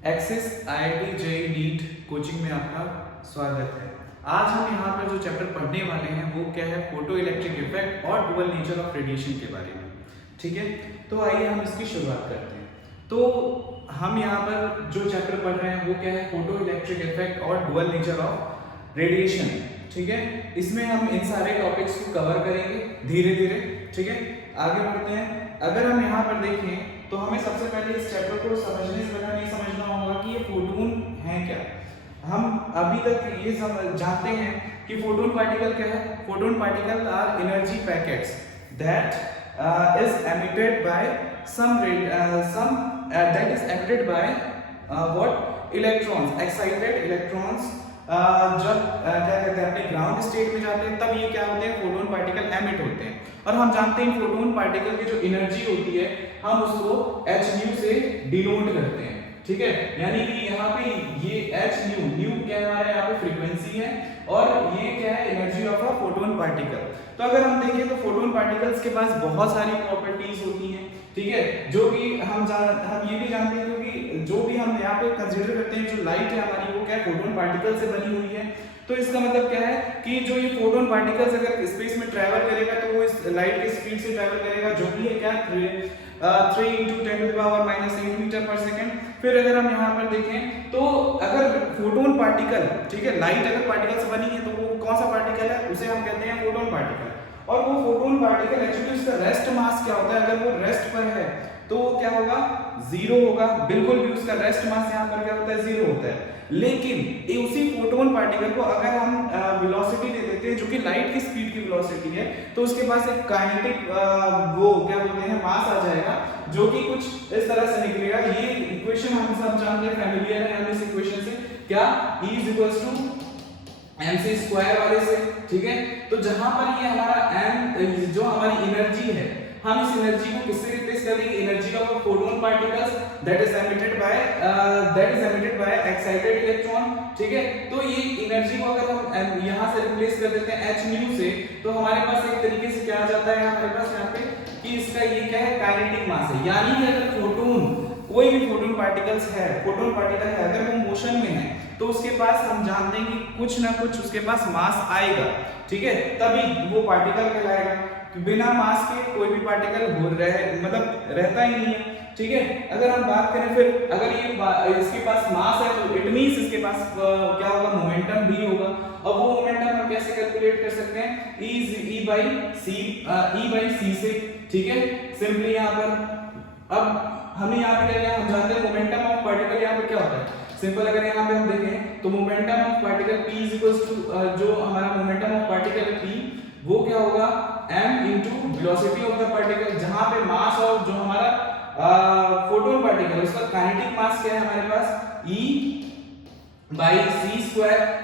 Axis IIT JEE NEET coaching में आपका स्वागत है। आज हम यहाँ पर जो चैप्टर पढ़ने वाले हैं वो क्या है, फोटो इलेक्ट्रिक इफेक्ट और डुअल नेचर ऑफ रेडिएशन के बारे में। ठीक है, तो आइए हम इसकी शुरुआत करते हैं। तो हम यहाँ पर जो चैप्टर पढ़ रहे हैं वो क्या है, फोटो इलेक्ट्रिक इफेक्ट और डुअल नेचर ऑफ रेडिएशन। ठीक है, इसमें हम इन सारे टॉपिक्स को कवर करेंगे धीरे धीरे। ठीक है, आगे बढ़ते हैं। अगर हम यहाँ पर देखें तो हमें सबसे पहले इस चैप्टर को समझने से पहले ये समझना होगा कि ये फोटोन है क्या। हम अभी तक ये जानते हैं कि फोटोन पार्टिकल क्या है। Photon particle are energy packets that is emitted by what electrons, excited electrons. जब क्या कहते हैं अपने ग्राउंड स्टेट में जाते हैं तब ये क्या होते हैं, फोटोन पार्टिकल एमिट होते हैं। और हम जानते हैं फोटोन पार्टिकल की जो एनर्जी होती है हम उसको hν से डिनोट करते हैं। ठीक है, यानी कि यहाँ पे ये hν क्या है, हमारा यहाँ पे फ्रीक्वेंसी है और ये क्या है, energy of a photon particle. तो अगर हम देखें तो फोटोन पार्टिकल्स के पास बहुत सारी प्रॉपर्टीज होती हैं। ठीक है, जो कि हम ये भी जानते हैं क्योंकि जो भी हम यहाँ पे कंसीडर करते हैं जो लाइट है हमारी वो क्या है, फोटोन पार्टिकल से बनी हुई है। तो इसका मतलब क्या है कि जो ये फोटोन पार्टिकल्स अगर स्पेस में ट्रैवल करेगा तो वो इस लाइट की स्पीड से ट्रैवल करेगा, जो कि है क्या 3 × 10⁻⁻8 मीटर पर सेकंड। फिर अगर हम यहाँ पर देखें तो अगर फोटोन पार्टिकल, ठीक है, लाइट अगर पार्टिकल से बनी है तो वो कौन सा पार्टिकल है, उसे हम कहते हैं फोटोन पार्टिकल। और वो फोटोन पार्टिकल एक्चुअली उसका रेस्ट मास क्या होता है, अगर वो रेस्ट पर है तो क्या होगा, जीरो होगा। बिल्कुल भी उसका रेस्ट मास यहाँ पर क्या होता है, जीरो होता है। लेकिन उसी फोटोन पार्टिकल को अगर हम वेलोसिटी दे देते हैं जो कि लाइट की स्पीड की वेलोसिटी है, तो उसके पास एक काइनेटिक वो क्या बोलते हैं मास आ जाएगा जो कि कुछ इस तरह से निकलेगा। ये इक्वेशन हम सब जानते हैं, फैमिलियर है हम इस इक्वेशन से, क्या E = mc² वाले से। ठीक है, तो जहां पर ये हमारा m जो हमारी एनर्जी है, हम इस एनर्जी को किससे रिप्लेस कर देंगे, energy of photon particles that is emitted bye excited electron. ठीक है, तो ये एनर्जी को अगर हम यहां से रिप्लेस कर देते हैं hν से, तो हमारे पास एक तरीके से क्या आ जाता है हमारे पास यहाँ पे कि इसका ये क्या है, काइनेटिक मास है। यानी कि अगर फोटोन, कोई भी फोटोन पार्टिकल्स है, फोटोन पार्टिकल है, अगर वो मोशन में है तो उसके पास हम जानते हैं कि कुछ ना कुछ उसके पास मास आएगा। ठीक है, तभी वो पार्टिकल कहलाएगा। बिना मास के कोई भी पार्टिकल मतलब रहता ही नहीं है। ठीक है, अगर हम बात करें फिर अगर ये इसके पास मास है तो इट मींस इसके पास क्या होगा, मोमेंटम भी होगा। और वो मोमेंटम हम कैसे कैलकुलेट कर सकते हैं, E/c से। ठीक है, सिंपली यहाँ पर अब हमें यहाँ पे क्या, हम जानते हैं मोमेंटम ऑफ पार्टिकल यहाँ पे क्या होता है। सिंपल अगर यहाँ पे हम देखें तो मोमेंटम ऑफ पार्टिकल P = जो हमारा मोमेंटम ऑफ पार्टिकल है P, वो क्या होगा, m × velocity of the particle, जहां पे मास और जो हमारा फोटोन पार्टिकल उसका काइनेटिक मास क्या है हमारे पास, E/c²।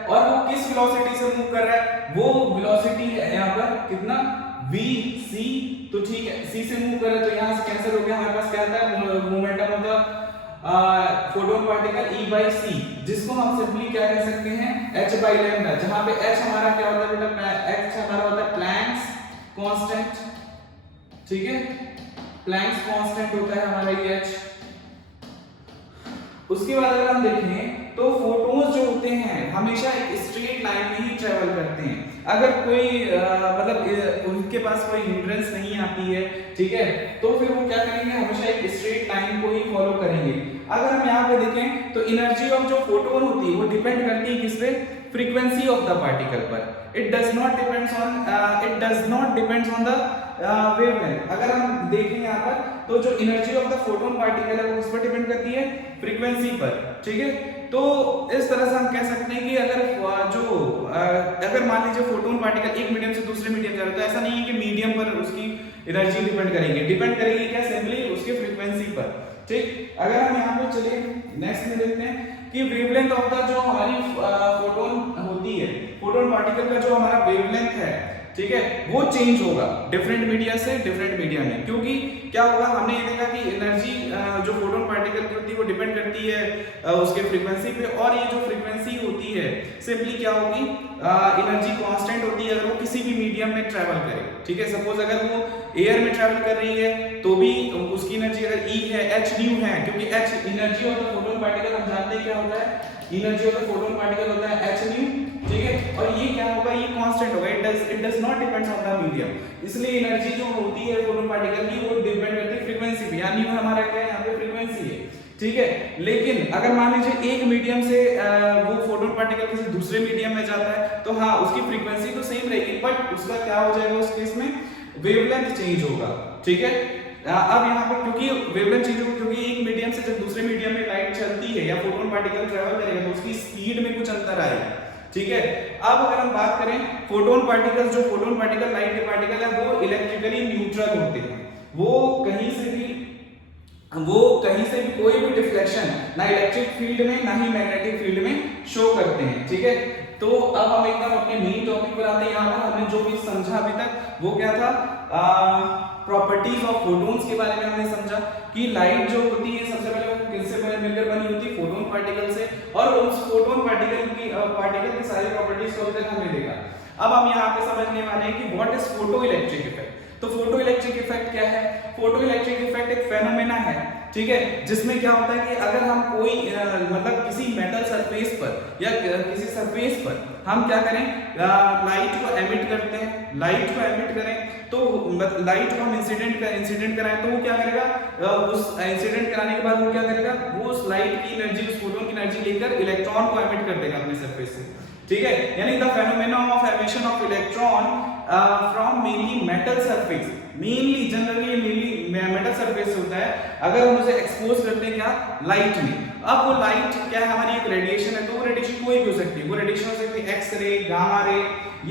और वो किस वेलोसिटी से मूव कर रहा है, वो वेलोसिटी है यहाँ पर कितना, vc। तो ठीक है, c से मूव कर रहा है तो यहाँ से कैंसिल हो गया, हमारे पास क्या आता है, momentum of the photon particle E/c, जिसको हम सिंपली क्या कह सकते हैं, h/λ, जहां पे h हमारा क्या होता है बेटा, h हमारा होता है प्लैंक्स कांस्टेंट। ठीक है, प्लैंक्स कांस्टेंट होता है हमारा ये h। उसके बाद अगर हम देखें तो फोटोन्स जो होते हैं हमेशा एक स्ट्रेट लाइन में ही ट्रेवल करते हैं। अगर कोई मतलब उनके पास कोई हिंड्रेंस नहीं आती है, ठीक है, तो फिर वो क्या करेंगे, हमेशा एक स्ट्रेट लाइन को ही फॉलो करेंगे। अगर हम यहाँ पे देखें तो एनर्जी ऑफ जो फोटोन होती है वो डिपेंड करती है किस पे, फ्रीक्वेंसी ऑफ द पार्टिकल पर। It does not depends on the wavelength. अगर हम देखें यहाँ पर तो जो energy of the photon particle है वो किस पर डिपेंड करती है, फ्रीक्वेंसी पर। ठीक है, तो इस तरह से हम कह सकते हैं कि अगर मान लीजिए फोटोन पार्टिकल एक मीडियम से दूसरे मीडियम जा रहा है, तो ऐसा नहीं है कि मीडियम पर उसकी एनर्जी डिपेंड करेगी क्या, सिंपली उसके फ्रीक्वेंसी पर। ठीक, अगर हम यहाँ पे चलिए नेक्स्ट में देखते हैं कि वेवलेंथ ऑफ द जो हमारी फोटोन होती है, फोटोन पार्टिकल का जो हमारा वेवलेंथ है, ठीक है, वो चेंज होगा डिफरेंट मीडिया से डिफरेंट मीडिया में, क्योंकि क्या होगा, हमने ये देखा कि एनर्जी जो फोटोन पार्टिकल की होती है वो डिपेंड करती है उसके फ्रीक्वेंसी पे, और ये जो फ्रीक्वेंसी होती है सिंपली क्या होगी, एनर्जी कांस्टेंट होती है अगर वो किसी भी मीडियम में ट्रैवल करे, ठीक है। सपोज अगर वो एयर में ट्रैवल कर रही है तो भी उसकी एनर्जी अगर E है, h न्यू है, क्योंकि h energy of the photon particle हम जानते हैं क्या होता है, energy of the photon particle होता है h न्यू, ठीक है। और ये क्या होगा, ये कांस्टेंट होगा, it does not depends on the medium, इसलिए एनर्जी जो होती है फोटोन पार्टिकल की वो डिपेंड करती है फ्रीक्वेंसी पे, यानी हमारा क्या है यहाँ पे फ्रीक्वेंसी है, ठीक है। लेकिन अगर मान लीजिए एक मीडियम से वो फोटोन पार्टिकल किसी दूसरे मीडियम में जाता है तो हाँ उसकी फ्रीक्वेंसी तो सेम रहेगी, बट उसका क्या हो जाएगा, उस केस में वेवलेंथ चेंज होगा, ठीक है। अब यहाँ पर क्योंकि वेवलेंथ चेंज होगा, क्योंकि एक मीडियम से जब दूसरे मीडियम में लाइट चलती है या फोटोन पार्टिकल ट्रैवल करेगा तो उसकी स्पीड में कुछ अंतर आएगा, ठीक है। अब अगर हम बात करें फोटोन पार्टिकल, जो फोटोन पार्टिकल लाइट के पार्टिकल है वो इलेक्ट्रिकली न्यूट्रल होते हैं, वो कहीं से भी कोई भी डिफ्लेक्शन ना इलेक्ट्रिक फील्ड में ना ही मैग्नेटिक फील्ड में शो करते हैं, ठीक है। तो अब हम एकदम अपने मेन टॉपिक पर आते हैं। यहाँ पर हमने जो भी समझा अभी तक वो क्या था, प्रॉपर्टीज ऑफ फोटोन्स के बारे में हमने समझा कि लाइट जो होती है सबसे पहले वो किससे मिलकर बनी होती है, फोटोन पार्टिकल से, और उस फोटोन पार्टिकल की सारी प्रॉपर्टीज को अभी तक हमने देखा। अब हम यहाँ पे समझने वाले हैं कि what is photo electric effect. तो फोटो इलेक्ट्रिक इफेक्ट क्या है, फोटो इलेक्ट्रिक इफेक्ट एक फेनोमेना है, ठीक है, जिसमें क्या होता है कि अगर हम कोई मतलब किसी मेटल सरफेस पर या किसी सरफेस पर हम क्या करें, लाइट को एमिट करते हैं, लाइट को एमिट करें तो लाइट को हम इंसिडेंट कराएं तो वो क्या करेगा, उस इंसिडेंट कराने के बाद वो क्या करेगा, वो उस लाइट की एनर्जी, उस फोटोन की एनर्जी लेकर इलेक्ट्रॉन को एमिट कर देगा अपने सरफेस से, ठीक है। यानी the phenomena of emission of electron from mainly metal surface, generally metal surface होता है, अगर हम उसे एक्सपोज करते हैं क्या, लाइट में। अब वो लाइट क्या है, हमारी एक रेडिएशन है, तो वो रेडिएशन कोई भी हो सकती है, वो रेडिएशन हो सकती है एक्स रे, गामा रे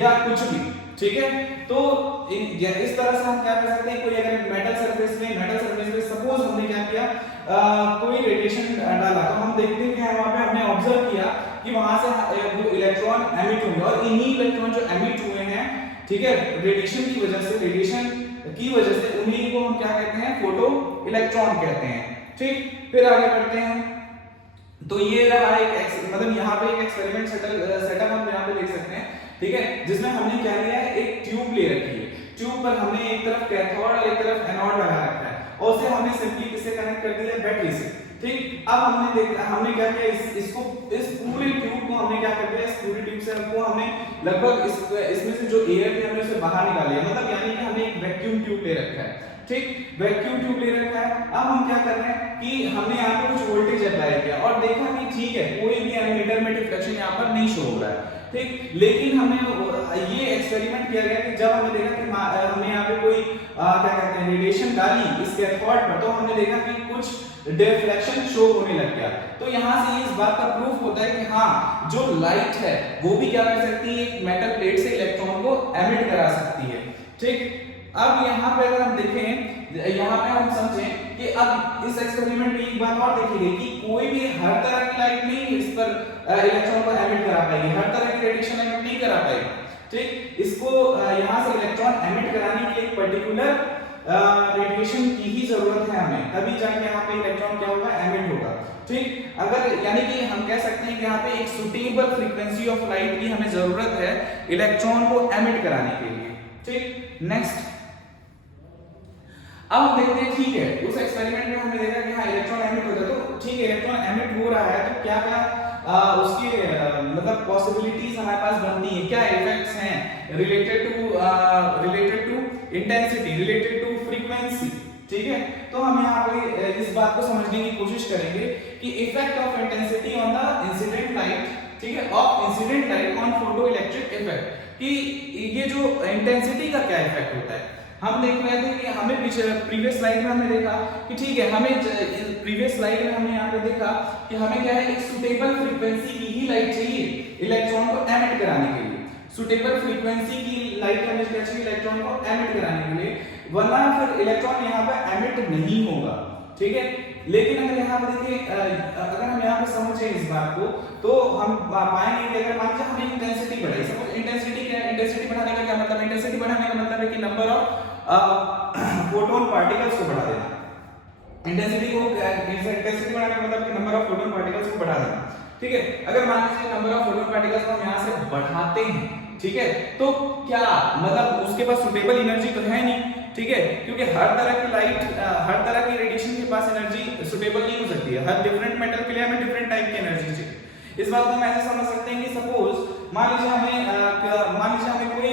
या कुछ भी, ठीक है। तो इस तरह से हम क्या कर सकते हैं, कोई अगर मेटल सरफेस में सपोज हमने क्या किया, कोई रेडिएशन डाला, तो हम देखते हैं कि वहां पे हमने ऑब्जर्व किया कि वहां से वो इलेक्ट्रॉन एमिट होंगे, और इन्हीं इलेक्ट्रॉन जो एमिट हुए हैं, ठीक है, रेडिएशन की वजह से उन्हीं को हम क्या कहते हैं, फोटो इलेक्ट्रॉन कहते हैं, ठीक। फिर आगे बढ़ते हैं, तो ये रहा एक मतलब यहाँ पे एक एक्सपेरिमेंट सेटअप हम यहाँ पे देख सकते हैं, ठीक है, जिसमें हमने क्या लिया है, एक ट्यूब ले रखी है, ट्यूब पर हमने एक तरफ कैथोड और एक तरफ एनोड लगा रखा है, और उसे हमने सिंपली किससे कनेक्ट कर दिया, बैटरी से, ठीक। अब हमने क्या किया, इस पूरे ट्यूब को हमने क्या कर दिया, इस पूरी ट्यूब से हमने लगभग इसमें से जो एयर थी हमने उसे बाहर निकाल लिया, मतलब यानी कि हमने एक वैक्यूम ट्यूब ले रखा है, ठीक, वैक्यूम ट्यूब ले रखा है। अब हम क्या कर रहे हैं कि हमने यहाँ पे कुछ वोल्टेज अप्लाई किया और देखा कि ठीक है, कोई भी एमीटर में डिफ्लेक्शन यहाँ पर नहीं शो हो रहा है, ठीक। लेकिन हमने ये एक्सपेरिमेंट किया गया कि जब हमने देखा कि हमने यहाँ पे कोई क्या कहते हैं रेडिएशन डाली इस कैथोड पर, तो हमने देखा कि कुछ डिफ्लेक्शन शो होने लग गया। तो यहाँ से इस बात का प्रूफ होता है कि हाँ, जो लाइट है वो भी क्या कर सकती है, एक मेटल प्लेट से इलेक्ट्रॉन को एमिट करा सकती है, ठीक। अब यहाँ पे अगर हम देखें, यहाँ पे हम समझें कि अब इस एक्सपेरिमेंट में एक बात और देखी गई कि कोई भी हर तरह की लाइट नहीं इस पर इलेक्ट्रॉन को एमिट करा पाएगी, हर तरह की रेडिएशन एमिट नहीं करा पाएगी, ठीक। इसको यहाँ से इलेक्ट्रॉन एमिट कराने के लिए एक पर्टिकुलर रेडिएशन की ही जरूरत है हमें, तभी जाके यहाँ पे इलेक्ट्रॉन क्या होगा, एमिट होगा, ठीक। अगर यानी कि हम कह सकते हैं कि यहाँ पे एक सुटेबल फ्रीक्वेंसी ऑफ लाइट की हमें जरूरत है इलेक्ट्रॉन को एमिट कराने के लिए, ठीक। नेक्स्ट अब हम देखते हैं, ठीक है, उस एक्सपेरिमेंट में हमने देखा कि हाँ इलेक्ट्रॉन एमिट होता है, तो ठीक है इलेक्ट्रॉन एमिट हो रहा है, तो क्या क्या उसकी मतलब पॉसिबिलिटीज हमारे पास बनती है, क्या इफेक्ट्स हैं related to intensity, related to frequency, ठीक है। तो हम यहाँ पे इस बात को समझने की कोशिश करेंगे कि effect of intensity on the incident light, ठीक है, of incident light on photo electric effect, कि ये जो इंटेंसिटी का क्या इफेक्ट होता है। हम देख रहे थे कि हमें पीछे प्रीवियस स्लाइड में हमने देखा कि ठीक है, हमें प्रीवियस स्लाइड में हमने यहाँ पे देखा कि हमें क्या है, एक सुटेबल फ्रीक्वेंसी की ही लाइट चाहिए इलेक्ट्रॉन को एमिट कराने के लिए, सुटेबल फ्रीक्वेंसी की लाइट हमें चाहिए इलेक्ट्रॉन को एमिट कराने के लिए, वरना फिर इलेक्ट्रॉन यहाँ पे एमिट नहीं होगा, ठीक है। लेकिन अगर यहाँ पे देखिए अगर हम यहाँ पे समझें इस बात को तो हम पाएंगे कि अगर मान लीजिए हमने इंटेंसिटी बढ़ाई, सपोज इंटेंसिटी क्या है, इंटेंसिटी बढ़ाने का क्या मतलब है, इंटेंसिटी बढ़ाने का मतलब है कि नंबर ऑफ फोटोन पार्टिकल्स को बढ़ा देना। इंटेंसिटी बढ़ाने का मतलब कि नंबर ऑफ फोटोन पार्टिकल्स को बढ़ा देना, ठीक है। अगर मान लीजिए नंबर ऑफ फोटोन पार्टिकल्स को हम यहाँ से बढ़ाते हैं, ठीक है, तो क्या मतलब उसके पास सुटेबल एनर्जी तो है नहीं, ठीक है, क्योंकि हर तरह की लाइट हर तरह की रेडिएशन के पास एनर्जी सुटेबल नहीं हो सकती है। हर डिफरेंट मेटल के लिए हमें डिफरेंट टाइप की एनर्जी चाहिए। इस बात को हम ऐसे समझ सकते हैं कि सपोज मान लीजिए हमें कोई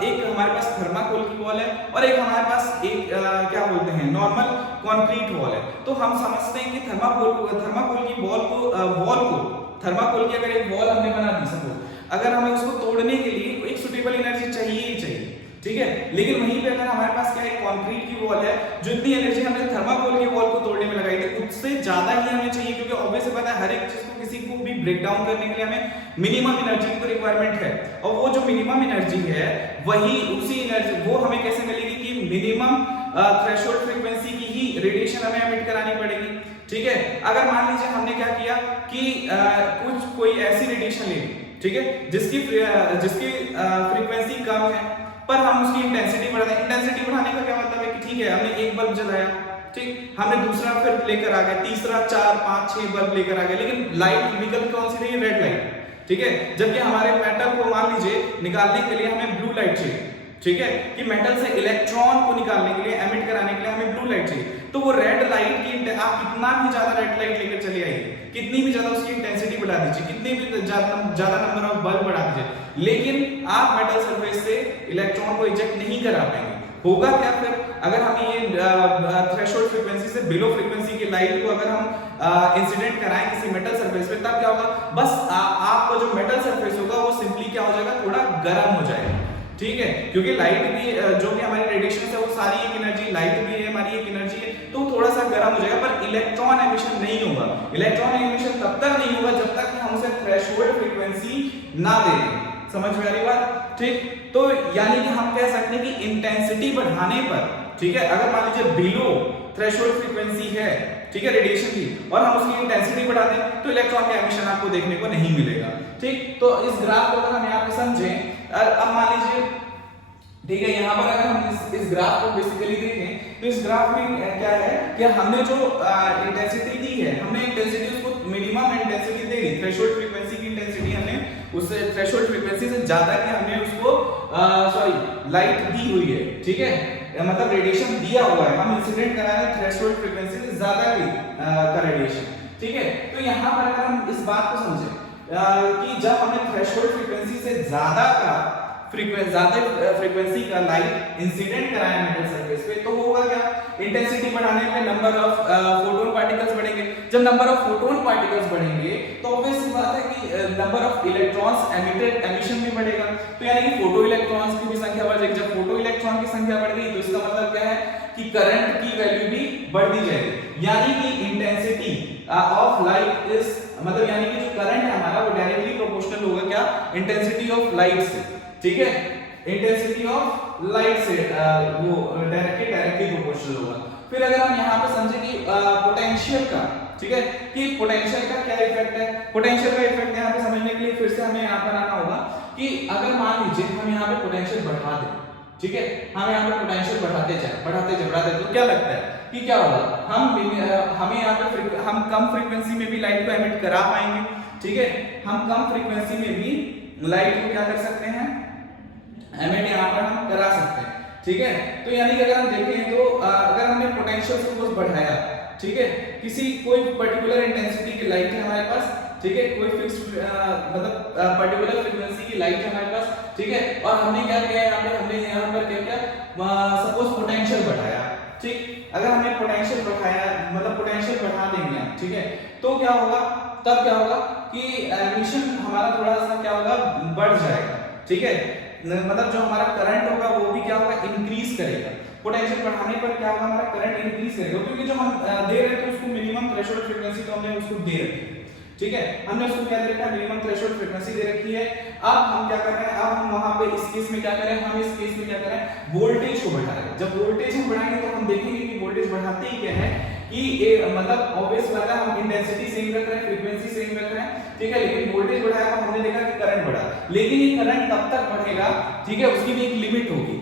एक हमारे पास थर्माकोल की वॉल है और एक हमारे पास एक क्या बोलते हैं नॉर्मल कंक्रीट वॉल है। तो हम समझते हैं कि थर्माकोल की थर्माकोल की अगर एक वॉल हमने बना दी सपोज, अगर हमें उसको तोड़ने के लिए एक सुटेबल एनर्जी चाहिए ही चाहिए, ठीक है। लेकिन वहीं पे अगर हमारे पास क्या है कंक्रीट की वॉल है, जो इतनी एनर्जी हमने थर्माकोल की वॉल को तोड़ने में लगाई थी उससे ज्यादा ही हमें चाहिए, क्योंकि ऑब्वियस है पता है हर एक चीज को किसी को भी ब्रेक डाउन करने के लिए हमें मिनिमम एनर्जी की रिक्वायरमेंट है, और वो जो मिनिमम एनर्जी है वही उसी एनर्जी वो हमें कैसे मिलेगी कि मिनिमम थ्रेशोल्ड फ्रीक्वेंसी की ही रेडिएशन हमें एमिट करानी पड़ेगी, ठीक है। अगर मान लीजिए हमने क्या किया कि कोई ऐसी रेडिएशन ली, ठीक है, जिसकी फ्रीक्वेंसी कम है पर हम उसकी इंटेंसिटी बढ़ा दें। इंटेंसिटी बढ़ाने का क्या मतलब है कि ठीक है हमने एक बल्ब जलाया, ठीक, हमने दूसरा फिर लेकर आ गए, तीसरा 4 5 6 बल्ब लेकर आ गए, लेकिन लाइट निकल कौन सी रही है, रेड लाइट, ठीक है। जबकि हमारे मेटल को मान लीजिए निकालने के लिए हमें ब्लू लाइट चाहिए, ठीक है, कि मेटल से इलेक्ट्रॉन को निकालने के लिए एमिट कराने के लिए हमें ब्लू लाइट चाहिए। तो वो रेड लाइट की आप कितना भी ज्यादा रेड लाइट लेकर चले आइए, कितनी भी ज्यादा उसकी इंटेंसिटी बढ़ा दीजिए, कितने भी ज्यादा नंबर ऑफ बल्ब बढ़ा दीजिए, लेकिन आप मेटल सरफेस से इलेक्ट्रॉन को इजेक्ट नहीं करा पाएंगे। होगा क्या फिर, अगर हम ये थ्रेशोल्ड फ्रीक्वेंसी से बिलो फ्रीक्वेंसी की लाइट को अगर हम इंसिडेंट कराएं किसी मेटल सरफेस पे, तब क्या होगा, बस आपका जो मेटल सरफेस होगा वो सिंपली क्या हो जाएगा, थोड़ा गर्म हो जाएगा, ठीक है, क्योंकि लाइट भी जो भी हमारी रेडिएशन है वो सारी एक एनर्जी, लाइट भी है हमारी एक एनर्जी है, तो थोड़ा सा गर्म हो जाएगा, पर इलेक्ट्रॉन एमिशन नहीं होगा। इलेक्ट्रॉन एमिशन तब तक नहीं होगा जब तक कि हम उसे थ्रेशोल्ड फ्रीक्वेंसी ना दें। समझ में आ रही बात, ठीक। तो यानी कि हम कह सकते हैं कि इंटेंसिटी बढ़ाने पर, ठीक है, अगर मान लीजिए बिलो थ्रेशोल्ड फ्रीक्वेंसी है, ठीक है, रेडिएशन की, और हम उसकी इंटेंसिटी बढ़ा दें तो इलेक्ट्रॉन का एमिशन आपको देखने को नहीं मिलेगा, ठीक। तो इस ग्राफ को अगर हम यहाँ पे समझें, अब मान लीजिए, ठीक है, यहाँ पर अगर हम इस ग्राफ को बेसिकली देखें तो इस ग्राफ में क्या है कि हमने जो इंटेंसिटी दी है, हमने इंटेंसिटी उसको मिनिमम इंटेंसिटी दे दी, थ्रेशोल्ड फ्रीक्वेंसी की इंटेंसिटी हमने उससे थ्रेशोल्ड फ्रीक्वेंसी से ज्यादा की हमने उसको लाइट दी हुई है, ठीक है, मतलब रेडिएशन दिया हुआ है, हम इंसिडेंट करा रहे हैं थ्रेशोल्ड फ्रीक्वेंसी से ज्यादा की का रेडिएशन, ठीक है। तो यहाँ पर अगर हम इस बात को समझें कि जब हमने थ्रेशोल्ड फ्रीक्वेंसी से ज्यादा फ्रीक्वेंसी का लाइट इंसिडेंट कराया मेटल सरफेस पे, तो होगा क्या, इंटेंसिटी बढ़ाने पे नंबर ऑफ फोटोन पार्टिकल्स बढ़ेंगे। जब नंबर ऑफ फोटोन पार्टिकल्स बढ़ेंगे तो ऑब्वियस सी बात है कि नंबर ऑफ इलेक्ट्रॉन्स एमिशन भी बढ़ेगा, तो यानी कि फोटो इलेक्ट्रॉन्स की भी संख्या बढ़ जाएगी। जब फोटो इलेक्ट्रॉन की संख्या बढ़ गई तो इसका मतलब क्या है कि करंट की वैल्यू भी बढ़ती जाएगी, यानी कि इंटेंसिटी ऑफ लाइट इज मतलब यानी कि जो करंट है हमारा वो डायरेक्टली प्रोपोर्शनल होगा क्या, इंटेंसिटी ऑफ लाइट से, ठीक है, इंटेंसिटी ऑफ लाइट से वो डायरेक्टली प्रोपोर्शनल होगा। फिर अगर हम यहाँ पे समझे कि पोटेंशियल का, ठीक है, कि पोटेंशियल का क्या इफेक्ट है, पोटेंशियल का इफेक्ट यहाँ पे समझने के लिए फिर से हमें यहाँ पर आना होगा कि अगर मान लीजिए हम यहाँ पे पोटेंशियल बढ़ा दें, ठीक है, हम यहाँ पे पोटेंशियल बढ़ाते तो क्या लगता है कि क्या होगा, हमें यहाँ पे हम कम फ्रीक्वेंसी में भी लाइट को एमिट करा पाएंगे, ठीक है, हम कम फ्रीक्वेंसी में भी लाइट को क्या कर सकते हैं, एमिट यहाँ पर हम करा सकते हैं, ठीक है। तो यानी कि अगर हम देखें तो अगर हमने पोटेंशियल को बढ़ाया, ठीक है, किसी कोई पर्टिकुलर इंटेंसिटी की लाइट है हमारे पास, ठीक है, कोई फिक्स्ड मतलब पर्टिकुलर फ्रीक्वेंसी की लाइट है हमारे पास, ठीक है, और हमने क्या किया हमने यहाँ पर क्या सपोज पोटेंशियल बढ़ाया, ठीक, अगर हमने पोटेंशियल बढ़ाया मतलब पोटेंशियल बढ़ा देंगे, ठीक है, तो क्या होगा, तब क्या होगा कि एमिशन हमारा थोड़ा सा क्या होगा, बढ़ जाएगा, ठीक है, मतलब जो हमारा करंट होगा वो भी क्या होगा, इंक्रीज करेगा। पोटेंशियल बढ़ाने पर क्या होगा, हमारा करंट इंक्रीज करेगा, क्योंकि जो हम दे रहे थे उसको मिनिमम थ्रेशोल्ड फ्रीक्वेंसी तो हमने उसको दे रखी है, ठीक है, हमने उसको क्या दे रखा है, मिनिमम थ्रेशोल्ड फ्रीक्वेंसी दे रखी है। अब हम क्या कर रहे हैं, अब हम वहां पे इस केस में क्या करें, हम इस केस में क्या करें, वोल्टेज को बढ़ा रहे हैं। जब वोल्टेज हम बढ़ाएंगे तो हम देखेंगे कि वोल्टेज बढ़ाते ही क्या है कि मतलब ऑब्वियस बात है, हम इंटेंसिटी सेम रख रहे हैं, फ्रीक्वेंसी सेम रख रहे हैं, ठीक है, लेकिन वोल्टेज बढ़ाया तो हमने देखा कि करंट बढ़ा, लेकिन ये करंट कब तक बढ़ेगा, ठीक है, उसकी भी एक लिमिट होगी,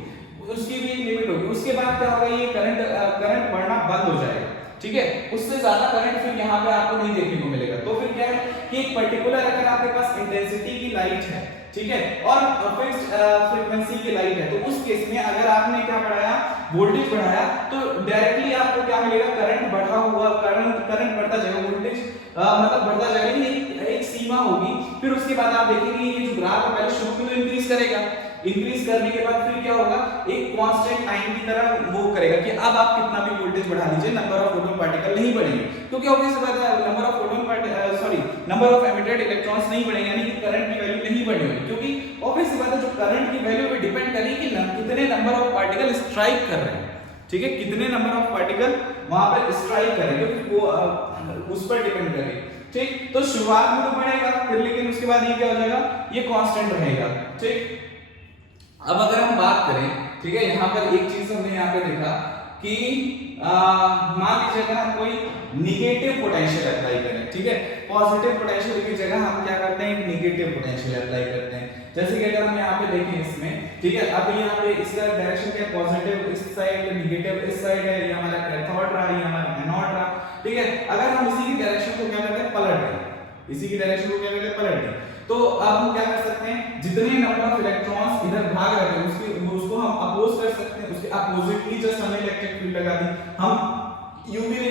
उसके बाद क्या होगा, ये करंट बढ़ना बंद हो जाएगा, ठीक है, उससे ज्यादा करंट फिर यहाँ पे आपको नहीं देखने को मिलेगा। तो फिर क्या है कि एक पर्टिकुलर अगर आपके पास इंटेंसिटी की लाइट है, ठीक है, और फिक्स्ड फ्रीक्वेंसी की लाइट है, तो उस केस में अगर आपने क्या बढ़ाया, वोल्टेज बढ़ाया, तो डायरेक्टली आपको क्या मिलेगा, करंट करंट बढ़ता जाएगा, वोल्टेज मतलब बढ़ता जाएगा, लेकिन एक सीमा होगी। फिर उसके बाद आप देखेंगे ये जो ग्राफ है पहले शुरू में तो इंक्रीज करेगा, इंक्रीज करने के बाद फिर क्या होगा, एक कांस्टेंट टाइम की तरह वो करेगा कि अब आप कितना भी वोल्टेज बढ़ा लीजिए, नंबर ऑफ फोटोन पार्टिकल नहीं बढ़ेंगे, क्योंकि ऑब्वियस बात है नंबर ऑफ एमिटेड इलेक्ट्रॉन्स नहीं बढ़ेंगे, यानी कि करंट की वैल्यू नहीं बढ़ने वाली, क्योंकि ऑब्वियस बात है जो करंट की वैल्यू पे डिपेंड करेगी कि कितने नंबर ऑफ पार्टिकल स्ट्राइक कर रहे हैं, ठीक है, कितने नंबर ऑफ पार्टिकल वहां पर स्ट्राइक कर रहे हैं, क्योंकि वो उस पर डिपेंड करेगी, ठीक। तो शुरुआत में तो बढ़ेगा फिर, लेकिन उसके बाद ये क्या हो जाएगा, ये कांस्टेंट रहेगा, ठीक। अब अगर हम बात करें, ठीक है, यहाँ पर एक चीज हमने यहाँ पे देखा कि मान लीजिए अगर हम कोई निगेटिव पोटेंशियल अप्लाई करें, ठीक है, पॉजिटिव पोटेंशियल की जगह हम क्या करते हैं, एक निगेटिव पोटेंशियल अप्लाई करते हैं। जैसे कि अगर हम यहाँ पे देखें इसमें, ठीक है, अब यहाँ पे इसका डायरेक्शन क्या, पॉजिटिव इस साइड, निगेटिव इस साइड है, ये हमारा कैथोड रहा, ये हमारा एनोड रहा, ठीक है। अगर हम इसी की डायरेक्शन को क्या करते हैं, पलट दें, इसी की डायरेक्शन को क्या करते हैं, पलट दें, तो अब हम क्या कर सकते हैं, जितने नंबर ऑफ इलेक्ट्रॉन्स इधर भाग रहे हैं उसको हम अपोज कर सकते हैं, उसके अपोजिटली जस्ट हमने इलेक्ट्रिक फील्ड लगा दी, हम यूवी रे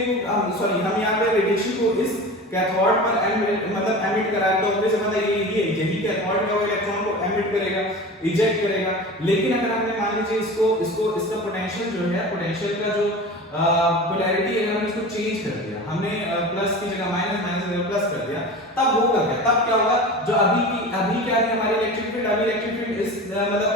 सॉरी हम यहाँ पे रेडिएशन को इस कैथोड पर मतलब एमिट करा, तो ऑब्वियस बात है यही कैथोड का वो इलेक्ट्रॉन को एमिट करेगा, इजेक्ट करेगा। लेकिन अगर हमने मान लीजिए इसका पोटेंशियल जो है, पोटेंशियल का जो पोलैरिटी है, हमने इसको चेंज कर दिया, हमने प्लस की जगह माइनस प्लस कर दिया, तब होगा क्या, तब क्या होगा, जो अभी क्या है हमारी इलेक्ट्रिक फील्ड, अभी इलेक्ट्रिक फील्ड इस मतलब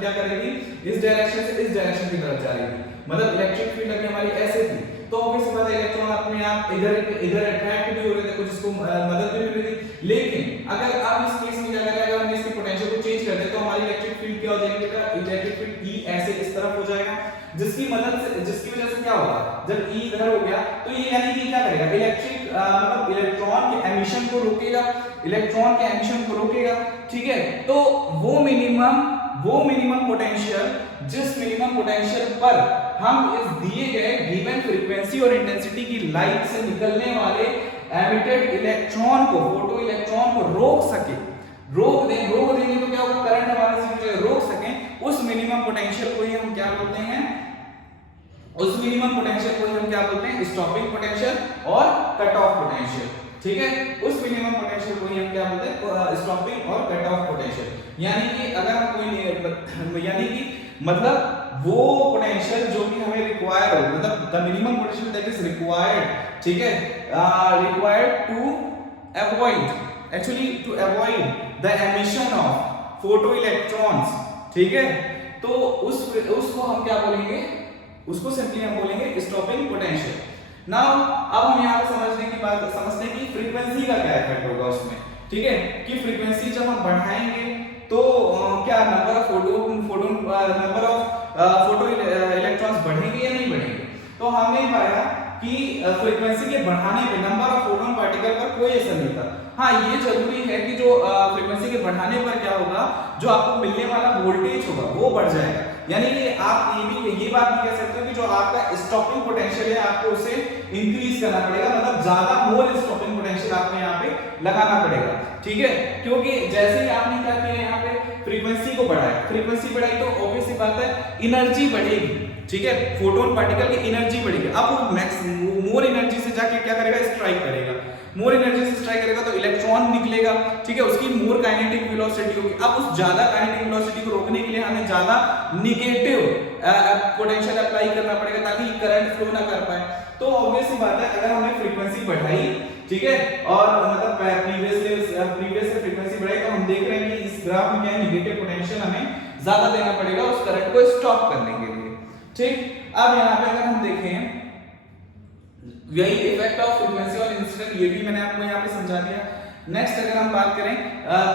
क्या करेगी, इस डायरेक्शन से इस डायरेक्शन की तरफ जाएगी, मतलब इलेक्ट्रिक फील्ड अभी हमारी ऐसे थी, तो ऑब्वियसली बात है इलेक्ट्रॉन अपने आप इधर अट्रैक्ट भी हो रहे थे, कुछ इसको मदद भी मिल रही थी। लेकिन अगर आप इस केस में क्या करें, अगर हम इसकी पोटेंशियल को चेंज कर दें, तो हमारी इलेक्ट्रिक फील्ड क्या हो जाएगी, इलेक्ट्रिक फील्ड ई ऐसे इस तरफ हो जाएगा, जिसकी वजह से क्या होगा, जब ई इधर हो गया तो ये यानी कि क्या करेगा, मतलब इलेक्ट्रॉन के एमिशन को रोकेगा, ठीक है। तो वो मिनिमम पोटेंशियल, जिस मिनिमम पोटेंशियल पर हम इस दिए गए गिवन फ्रीक्वेंसी और इंटेंसिटी की लाइट से निकलने वाले एमिटेड इलेक्ट्रॉन को, फोटो इलेक्ट्रॉन को रोक देंगे तो क्या होगा, करंट हमारे से रोक सके, उस मिनिमम पोटेंशियल को ही हम क्या बोलते हैं, स्टॉपिंग पोटेंशियल और कट ऑफ पोटेंशियल, ठीक है। उस मिनिमम पोटेंशियल को ही हम क्या बोलते हैं, स्टॉपिंग और कट ऑफ पोटेंशियल, यानी कि अगर हम मतलब वो पोटेंशियल जो भी हमें रिक्वायर हो, मतलब the minimum potential that is required, ठीक है, required to avoid the emission of photo electrons, ठीक है, तो उसको हम क्या बोलेंगे, उसको सिंपली हम बोलेंगे स्टॉपिंग पोटेंशियल। नाउ अब हम यहाँ पे समझते हैं कि फ्रीक्वेंसी का क्या इफेक्ट होगा उसमें, ठीक है, कि फ्रीक्वेंसी जब हम बढ़ाएंगे तो क्या नंबर ऑफ फोटो इलेक्ट्रॉन्स बढ़ेंगे या नहीं बढ़ेंगे। तो हमने पाया कि फ्रीक्वेंसी के बढ़ाने पे नंबर ऑफ फोटोन पार्टिकल पर कोई असर नहीं था। हाँ, ये जरूरी है कि जो फ्रीक्वेंसी के बढ़ाने पर क्या होगा, जो आपको मिलने वाला वोल्टेज होगा वो बढ़ जाएगा, यानी कि आप ये बात भी कह सकते हो कि जो आपका स्टॉपिंग पोटेंशियल है आपको उसे इंक्रीज करना पड़ेगा, मतलब ज्यादा मोर स्टॉपिंग पोटेंशियल आपको यहाँ पे लगाना पड़ेगा, ठीक है, क्योंकि जैसे ही आपने क्या किया यहाँ पे फ्रीक्वेंसी को बढ़ाया, तो ऑब्वियस सी बात है एनर्जी बढ़ेगी, ठीक है, फोटोन पार्टिकल की एनर्जी बढ़ेगी। अब वो मोर एनर्जी से जाके क्या करेगा, स्ट्राइक करेगा, मोर एनर्जी से स्ट्राइक करेगा तो इलेक्ट्रॉन निकलेगा, ठीक है, उसकी मोर काइनेटिक वेलोसिटी होगी। अब उस ज्यादा काइनेटिक वेलोसिटी को रोकने के लिए हमें ज्यादा निगेटिव पोटेंशियल अप्लाई करना पड़ेगा ताकि करंट फ्लो ना कर पाए। तो ऑब्वियस सी बात है अगर हमने फ्रीक्वेंसी बढ़ाई, ठीक है, और मतलब प्रीवियस से फ्रीक्वेंसी बढ़ाई, तो हम देख रहे हैं कि इस ग्राफ में क्या है, निगेटिव पोटेंशियल हमें ज्यादा देना पड़ेगा उस करंट को स्टॉप करने के लिए, ठीक। अब यहाँ पे अगर हम देखें यही इफेक्ट ऑफ फ्रीक्वेंसी और इंसिडेंट, ये भी मैंने आपको यहाँ पे समझा दिया। नेक्स्ट अगर हम बात करें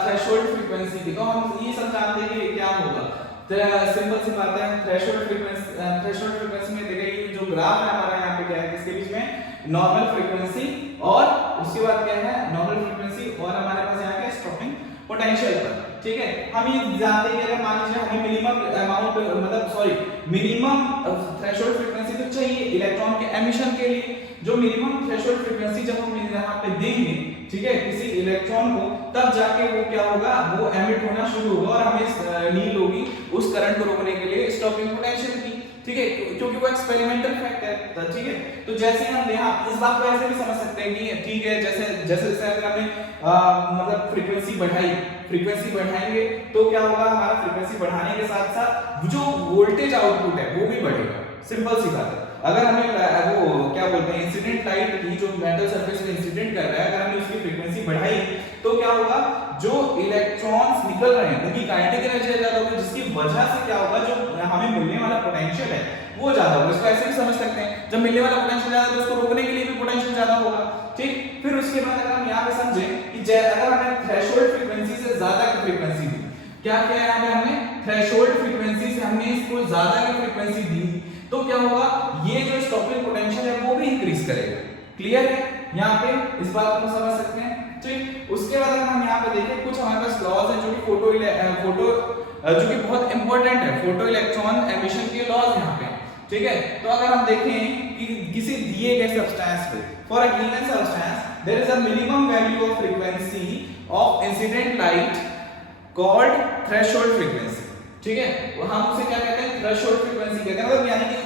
थ्रेशोल्ड फ्रीक्वेंसी की, तो हम ये सब जानते हैं कि क्या होगा, सिंपल सी बात है, थ्रेशोल्ड फ्रीक्वेंसी में देखिए जो जो ग्राफ है हमारा यहाँ पे क्या है, किसके बीच में नॉर्मल फ्रीक्वेंसी और उसके बाद क्या है नॉर्मल फ्रीक्वेंसी और हमारे पास यहाँ क्या स्टॉपिंग पोटेंशियल पर, ठीक है। हम ये जानते हैं कि अगर मान लीजिए हमें minimum amount minimum threshold frequency तो चाहिए इलेक्ट्रॉन के एमिशन के लिए। जो मिनिमम थ्रेशोल्ड फ्रीक्वेंसी जब हम यहाँ पे देंगे, ठीक है, किसी इलेक्ट्रॉन को, तब जाके वो क्या होगा, वो एमिट होना शुरू होगा और हमें नीड होगी उस करंट को रोकने के लिए स्टॉपिंग पोटेंशियल की, ठीक है, क्योंकि वो एक्सपेरिमेंटल फैक्ट है, ठीक है। तो जैसे हम यहाँ इस बात को ऐसे भी समझ सकते हैं कि ठीक है, जैसे जैसे अगर हमने मतलब फ्रीक्वेंसी बढ़ाएंगे तो क्या होगा, हमारा फ्रीक्वेंसी बढ़ाने के साथ साथ जो वोल्टेज आउटपुट है वो भी बढ़ेगा, सिंपल सी बात है। अगर हमें वो क्या बोलते हैं इंसिडेंट लाइट की जो मेटल सरफेस पे इंसिडेंट कर रहा है, अगर हमने उसकी फ्रीक्वेंसी बढ़ाई तो क्या होगा, जो इलेक्ट्रॉन्स निकल रहे हैं उनकी काइनेटिक एनर्जी ज्यादा होगी, जिसकी वजह से क्या होगा, जो हमें मिलने वाला पोटेंशियल है वो ज्यादा होगा। इसको ऐसे भी समझ सकते हैं, जब मिलने वाला पोटेंशियल ज्यादा है तो उसको रोकने के लिए भी पोटेंशियल ज्यादा होगा, ठीक। फिर उसके बाद अगर हम यहाँ पे समझें कि अगर हमें थ्रेशोल्ड फ्रीक्वेंसी से ज्यादा की फ्रीक्वेंसी दी, क्या क्या है यहाँ पे हमने थ्रेशोल्ड फ्रीक्वेंसी से हमने इसको ज्यादा की फ्रीक्वेंसी दी, तो क्या होगा, ये जो स्टॉपिंग पोटेंशियल है वो भी इंक्रीज करेगा। क्लियर है, यहाँ पे इस बात को समझ सकते हैं, ठीक। उसके बाद अगर हम यहाँ पे देखें, कुछ हमारे पास लॉज है जो कि जो कि बहुत इंपॉर्टेंट है, फोटो इलेक्ट्रॉन एमिशन के लॉज यहाँ पे, ठीक है। तो अगर हम देखें कि किसी दिए गए सब्सटेंस पे, for a given substance there is a minimum value of frequency of incident light called threshold frequency, ठीक है। हम उसे क्या कहते हैं, थ्रेशोल्ड फ्रीक्वेंसी कहते हैं, मतलब यानी कि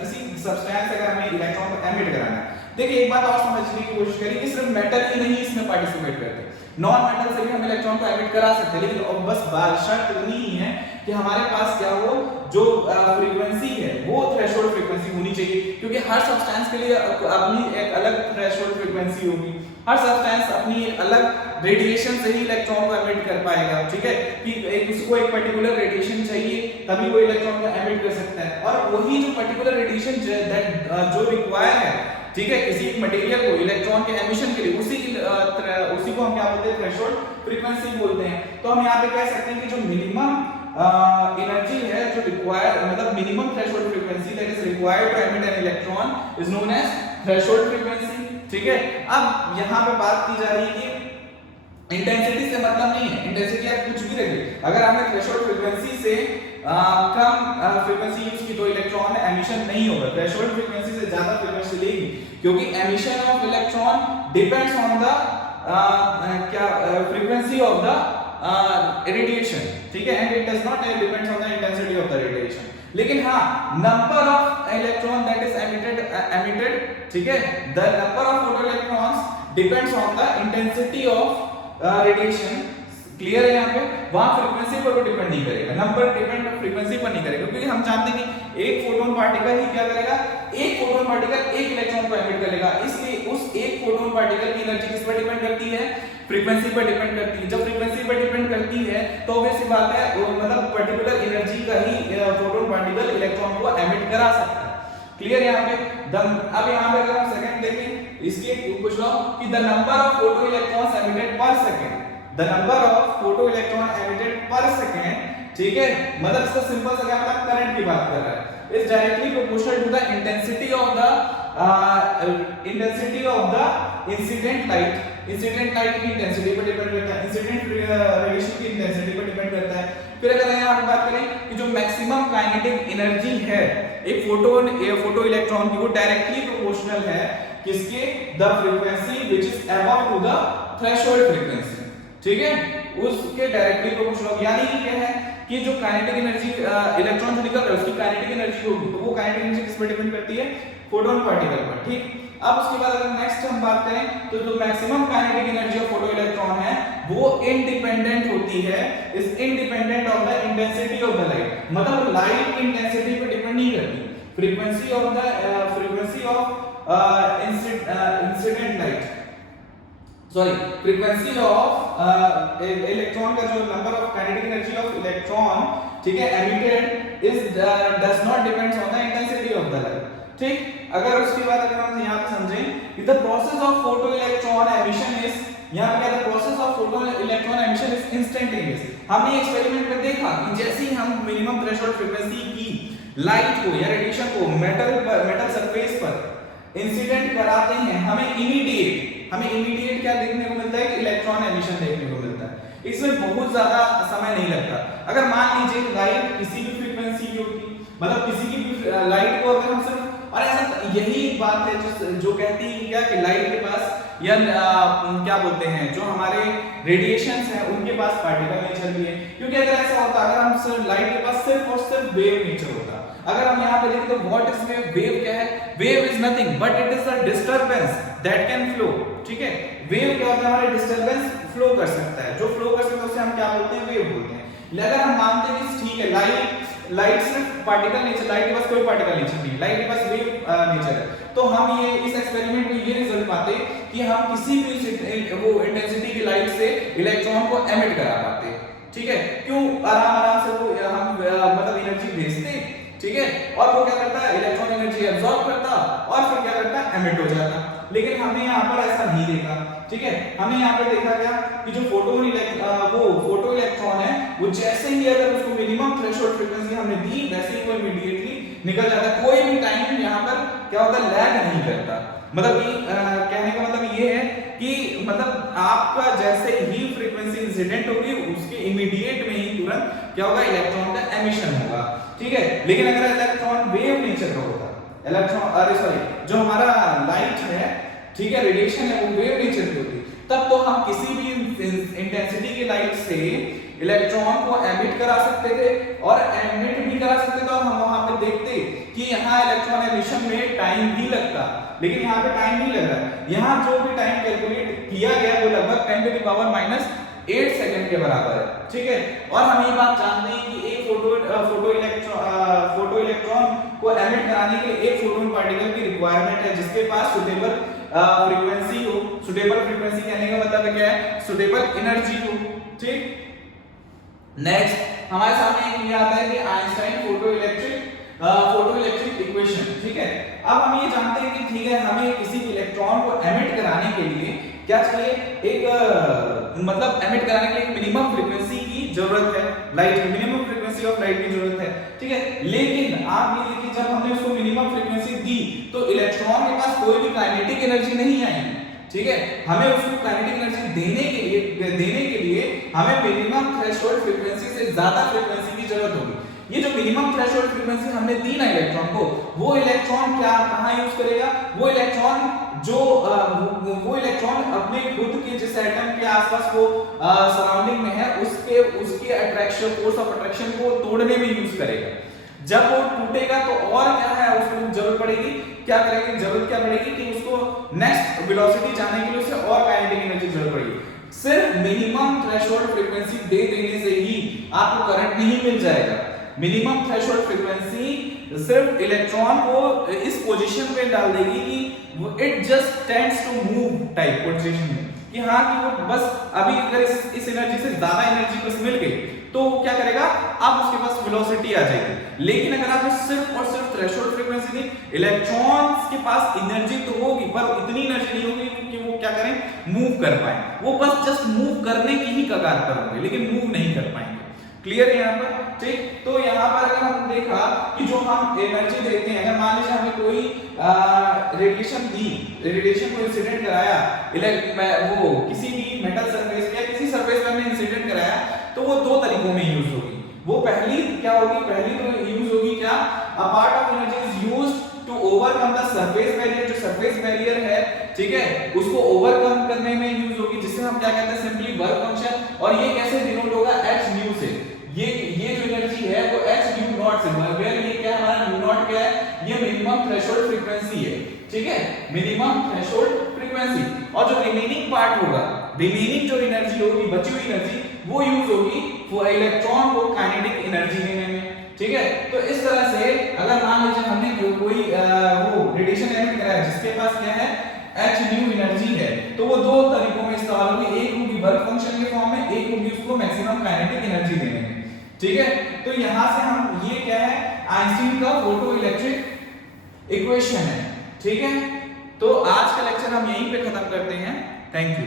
किसी सब्सटेंस से अगर हमें इलेक्ट्रॉन को एमिट कराना है। देखिए एक बात और समझने की कोशिश करिए कि सिर्फ मेटल ही नहीं इसमें पार्टिसिपेट करते, नॉन मेटल से भी हम इलेक्ट्रॉन को एमिट करा सकते हैं, लेकिन बस शर्त इतनी ही है कि हमारे पास क्या हो, जो फ्रीक्वेंसी है वो थ्रेशोल्ड फ्रीक्वेंसी होनी चाहिए, क्योंकि हर सब्सटेंस के लिए अपनी एक अलग थ्रेशोल्ड फ्रीक्वेंसी होगी, हर सब्सटेंस अपनी एक अलग रेडिएशन से ही इलेक्ट्रॉन को एमिट कर पाएगा, ठीक है, कि उसको एक पर्टिकुलर रेडिएशन चाहिए तभी वो इलेक्ट्रॉन को एमिट कर सकता है, और वही जो पर्टिकुलर रेडिएशन जो रिक्वायर है, ठीक है, किसी मटेरियल को इलेक्ट्रॉन के एमिशन के लिए, उसी को हम क्या बोलते हैं, थ्रेशोल्ड फ्रीक्वेंसी बोलते हैं। तो हम यहाँ पे कह सकते हैं कि जो मिनिमम एनर्जी है, जो रिक्वायर मतलब minimum threshold frequency that is required to emit an electron is known as threshold frequency, ठीक है। अब यहाँ पे बात की जा रही है कि इंटेंसिटी से मतलब नहीं है, इंटेंसिटी आप कुछ भी रखिए, अगर आपने थ्रेशोल्ड फ्रीक्वेंसी से कम फ्रीक्वेंसी यूज की तो इलेक्ट्रॉन एमिशन नहीं होगा, थ्रेशोल्ड फ्रीक्वेंसी से ज्यादा फ्रीक्वेंसी लेगी, क्योंकि emission of electron depends on the frequency of the radiation, ठीक है, and it does not depends on the intensity of the radiation. लेकिन हाँ, number of electron that is emitted, ठीक है, the number of photo electrons depends on the intensity of radiation. Clear है, यहाँ पे वहां फ्रीक्वेंसी पर वो डिपेंड नहीं करेगा, नंबर डिपेंड फ्रीक्वेंसी पर नहीं करेगा, क्योंकि हम जानते हैं कि एक फोटोन पार्टिकल ही क्या करेगा, एक फोटोन पार्टिकल एक इलेक्ट्रॉन को एमिट करेगा, इसलिए उस एक फोटोन पार्टिकल की एनर्जी किस पर डिपेंड करती है, फ्रीक्वेंसी पर डिपेंड करती है। जब फ्रीक्वेंसी पर डिपेंड करती है तो ऑब्वियस सी बात है, मतलब पर्टिकुलर एनर्जी का ही फोटोन पार्टिकल इलेक्ट्रॉन को एमिट करा सकता है। क्लियर यहाँ पे अब यहाँ पे अगर हम सेकंड देखें, इसलिए पूछ लो कि the number of photo electrons emitted per second, the number of photo electron emitted per second, ठीक है, मतलब इसका सिंपल सा क्या मतलब करंट की बात कर रहा है, is directly proportional to the intensity of the incident light. Incident light की इंटेंसिटी पर डिपेंड करता है, इंसिडेंट रेडिएशन की इंटेंसिटी पर डिपेंड करता है। फिर अगर यहाँ पे बात करें कि जो मैक्सिमम काइनेटिक एनर्जी है एक फोटो इलेक्ट्रॉन की, वो डायरेक्टली प्रोपोर्शनल है किसके, the frequency which is above to the threshold frequency, ठीक है, उसके डायरेक्टली प्रोपोर्शनल। यानी कि क्या है कि जो काइनेटिक एनर्जी इलेक्ट्रॉन जो निकल रहा है उसकी काइनेटिक एनर्जी होगी, तो वो काइनेटिक एनर्जी किस पर डिपेंड करती है, फोटोन पार्टिकल पर, ठीक। अब उसके बाद अगर नेक्स्ट हम बात करें तो जो maximum kinetic energy of photo electron है वो इंडिपेंडेंट होती है, is independent of the intensity of the light, मतलब लाइट की इंटेंसिटी पर डिपेंड नहीं करती, frequency of incident light, sorry, frequency of electron का जो number of kinetic energy of electron, ठीक है, emitted is does not depends on the intensity of the light, ठीक। अगर उसके बाद अगर हम यहाँ पे समझें कि the process of photo electron emission is, यहाँ पे the process of photo electron emission is instantaneous. हमने एक्सपेरिमेंट में देखा कि जैसे ही हम मिनिमम थ्रेशोल्ड फ्रीक्वेंसी की लाइट को या रेडिएशन को मेटल सरफेस पर इंसिडेंट कराते हैं, हमें इमीडिएट क्या देखने को मिलता है कि इलेक्ट्रॉन एमिशन देखने को मिलता है। इसमें बहुत ज्यादा समय नहीं लगता। अगर मान लीजिए लाइट किसी भी फ्रीक्वेंसी की होती, मतलब किसी की भी लाइट को अगर हम सिर्फ, और ऐसा यही बात है जो कहती है क्या कि लाइट के पास या क्या बोलते हैं जो हमारे रेडिएशंस हैं उनके पास पार्टिकल नेचर भी है, क्योंकि अगर ऐसा होता, अगर हम सिर्फ लाइट के पास सिर्फ और सिर्फ वेव नेचर होता। अगर हम यहाँ पे देखें तो व्हाट इज वेव? वेव क्या है? Wave is nothing but it is a disturbance that can flow. ठीक है, वेव क्या होता है? हमारे डिस्टरबेंस फ्लो कर सकता है, जो फ्लो कर सकता है उसे हम क्या बोलते हैं? वेव बोलते हैं। अगर हम मानते हैं कि ठीक है लाइट सिर्फ पार्टिकल नेचर, लाइट के पास कोई पार्टिकल नेचर नहीं, लाइट के पास वेव नेचर है, तो हम ये इस एक्सपेरिमेंट में ये रिजल्ट पाते कि हम किसी भी वो इंटेंसिटी की लाइट से इलेक्ट्रॉन को एमिट करा पाते। ठीक है, क्यों? आराम से वो हम मतलब एनर्जी भेजते, ठीक है, और वो क्या करता है? इलेक्ट्रॉन एनर्जी एब्जॉर्ब करता और फिर क्या करता है? एमिट हो जाता। लेकिन हमने यहाँ पर ऐसा नहीं देखा। ठीक है, हमने यहाँ पर देखा क्या कि जो फोटो इलेक्ट्रॉन है वो जैसे ही अगर उसको मिनिमम थ्रेशोल्ड फ्रीक्वेंसी हमने दी वैसे ही वो इमीडिएटली निकल जाता है। कोई भी टाइम यहाँ पर क्या होता है? लैग नहीं करता। मतलब कि कहने का मतलब ये है कि मतलब आपका जैसे ही फ्रीक्वेंसी इंसिडेंट होगी उसके इमीडिएट में ही तुरंत क्या होगा? इलेक्ट्रॉन का एमिशन होगा। ठीक है, लेकिन अगर इलेक्ट्रॉन वेव नेचर का होता, जो हमारा लाइट है, ठीक है, रेडिएशन है, वो वेव नेचर की होती, तब तो हम किसी भी इंटेंसिटी की लाइट से इलेक्ट्रॉन को एमिट करा सकते थे और एमिट भी करा सकते थे, और हम वहां पे देखते कि यहाँ इलेक्ट्रॉन एमिशन में टाइम भी लगता, लेकिन यहाँ पे टाइम नहीं लग रहा। यहाँ जो भी टाइम कैलकुलेट किया गया वो लगभग 10⁻⁻8 सेकंड के बराबर है। ठीक है, और हम ये बात जानते हैं कि एक फोटो इलेक्ट्रॉन को एमिट कराने के लिए एक फोटोन पार्टिकल की रिक्वायरमेंट है जिसके पास सुटेबल फ्रीक्वेंसी हो। सुटेबल फ्रीक्वेंसी कहने का मतलब क्या है? सुटेबल एनर्जी हो। ठीक, नेक्स्ट हमारे सामने ये आता है कि आइंस्टाइन फोटो इलेक्ट्रिक इक्वेशन। ठीक है, अब हम ये जानते हैं कि ठीक है, हमें किसी इलेक्ट्रॉन को एमिट कराने के लिए क्या चाहिए? एक मतलब एमिट कराने के लिए एक मिनिमम फ्रीक्वेंसी की जरूरत है, लाइट की मिनिमम फ्रीक्वेंसी ऑफ लाइट की जरूरत है। ठीक है, लेकिन आप ये देखिए जब हमने उसको मिनिमम फ्रीक्वेंसी दी तो इलेक्ट्रॉन के पास कोई भी काइनेटिक एनर्जी नहीं आई। ठीक है, हमें उसको काइनेटिक एनर्जी देने के लिए हमें मिनिमम थ्रेशोल्ड फ्रीक्वेंसी से ज्यादा फ्रीक्वेंसी की जरूरत होगी। ये जो मिनिमम थ्रेशोल्ड फ्रीक्वेंसी हमने दी ना इलेक्ट्रॉन को, वो इलेक्ट्रॉन कहां यूज करेगा? वो इलेक्ट्रॉन अपने खुद के जिस एटम के आसपास वो सराउंडिंग में है उसके अट्रैक्शन, फोर्स ऑफ अट्रैक्शन को तोड़ने में यूज करेगा। जब वो टूटेगा तो और क्या है उसको जरूरत पड़ेगी, जरूरत क्या पड़ेगी कि उसको नेक्स्ट वेलोसिटी जाने के लिए उसे और काइनेटिक एनर्जी की जरूरत पड़ेगी। सिर्फ मिनिमम थ्रेशोल्ड फ्रीक्वेंसी दे देने से ही आपको करंट नहीं मिल जाएगा। मिनिमम थ्रेशोल्ड फ्रीक्वेंसी सिर्फ इलेक्ट्रॉन को इस पोजीशन पे डाल देगी कि it just tends to move type position में, कि हाँ कि वो बस अभी अगर इस एनर्जी से ज्यादा एनर्जी बस मिल गई तो क्या करेगा? अब उसके पास वेलोसिटी आ जाएगी। लेकिन अगर आपने सिर्फ और सिर्फ थ्रेशोल्ड फ्रीक्वेंसी दी, इलेक्ट्रॉन्स के पास एनर्जी तो होगी पर उतनी एनर्जी नहीं होगी कि वो क्या करें? मूव कर पाए। वो बस जस्ट मूव करने की ही कगार पर होंगे लेकिन मूव नहीं कर पाएंगे। क्लियर है यहाँ पर? ठीक, तो यहाँ पर अगर हम देखा कि जो हम एनर्जी देते हैं, अगर मान लीजिए हमें कोई रेडिएशन दी, रेडिएशन को इंसिडेंट कराया वो किसी भी मेटल सरफेस पे या किसी सरफेस पे हमने इंसिडेंट कराया, तो वो दो तरीकों में यूज होगी। वो पहली क्या होगी? पहली तो यूज होगी क्या? A part of energy is used to overcome the surface barrier. जो सरफेस बैरियर है, ठीक है, उसको ओवरकम करने में यूज होगी, जिसे हम क्या कहते हैं? Simply work function. और ये कैसे डिनोट होगा? h न्यू से। ये जो एनर्जी है वो h न्यू नॉट से, वेयर ये क्या हमारा न्यू नॉट क्या है? ये मिनिमम थ्रेशोल्ड फ्रीक्वेंसी है। ठीक है, मिनिमम थ्रेशोल्ड फ्रीक्वेंसी। और जो रिमेनिंग पार्ट होगा, रिमेनिंग जो एनर्जी होगी, बची हुई एनर्जी, वो यूज होगी वो इलेक्ट्रॉन को काइनेटिक एनर्जी देने में। ठीक है, तो इस तरह से अगर मान लीजिए हमने कोई वो रेडिएशन एमिट कराया जिसके पास क्या है? h न्यू एनर्जी है, तो वो दो तरीकों में इस्तेमाल होगी। एक होगी वर्क फंक्शन के फॉर्म में, एक होगी उसको मैक्सिमम काइनेटिक एनर्जी देने में। ठीक है, तो यहां से हम ये क्या है? आइंस्टीन का फोटो इलेक्ट्रिक इक्वेशन है। ठीक है, तो आज का लेक्चर हम यहीं पे खत्म करते हैं। Thank you.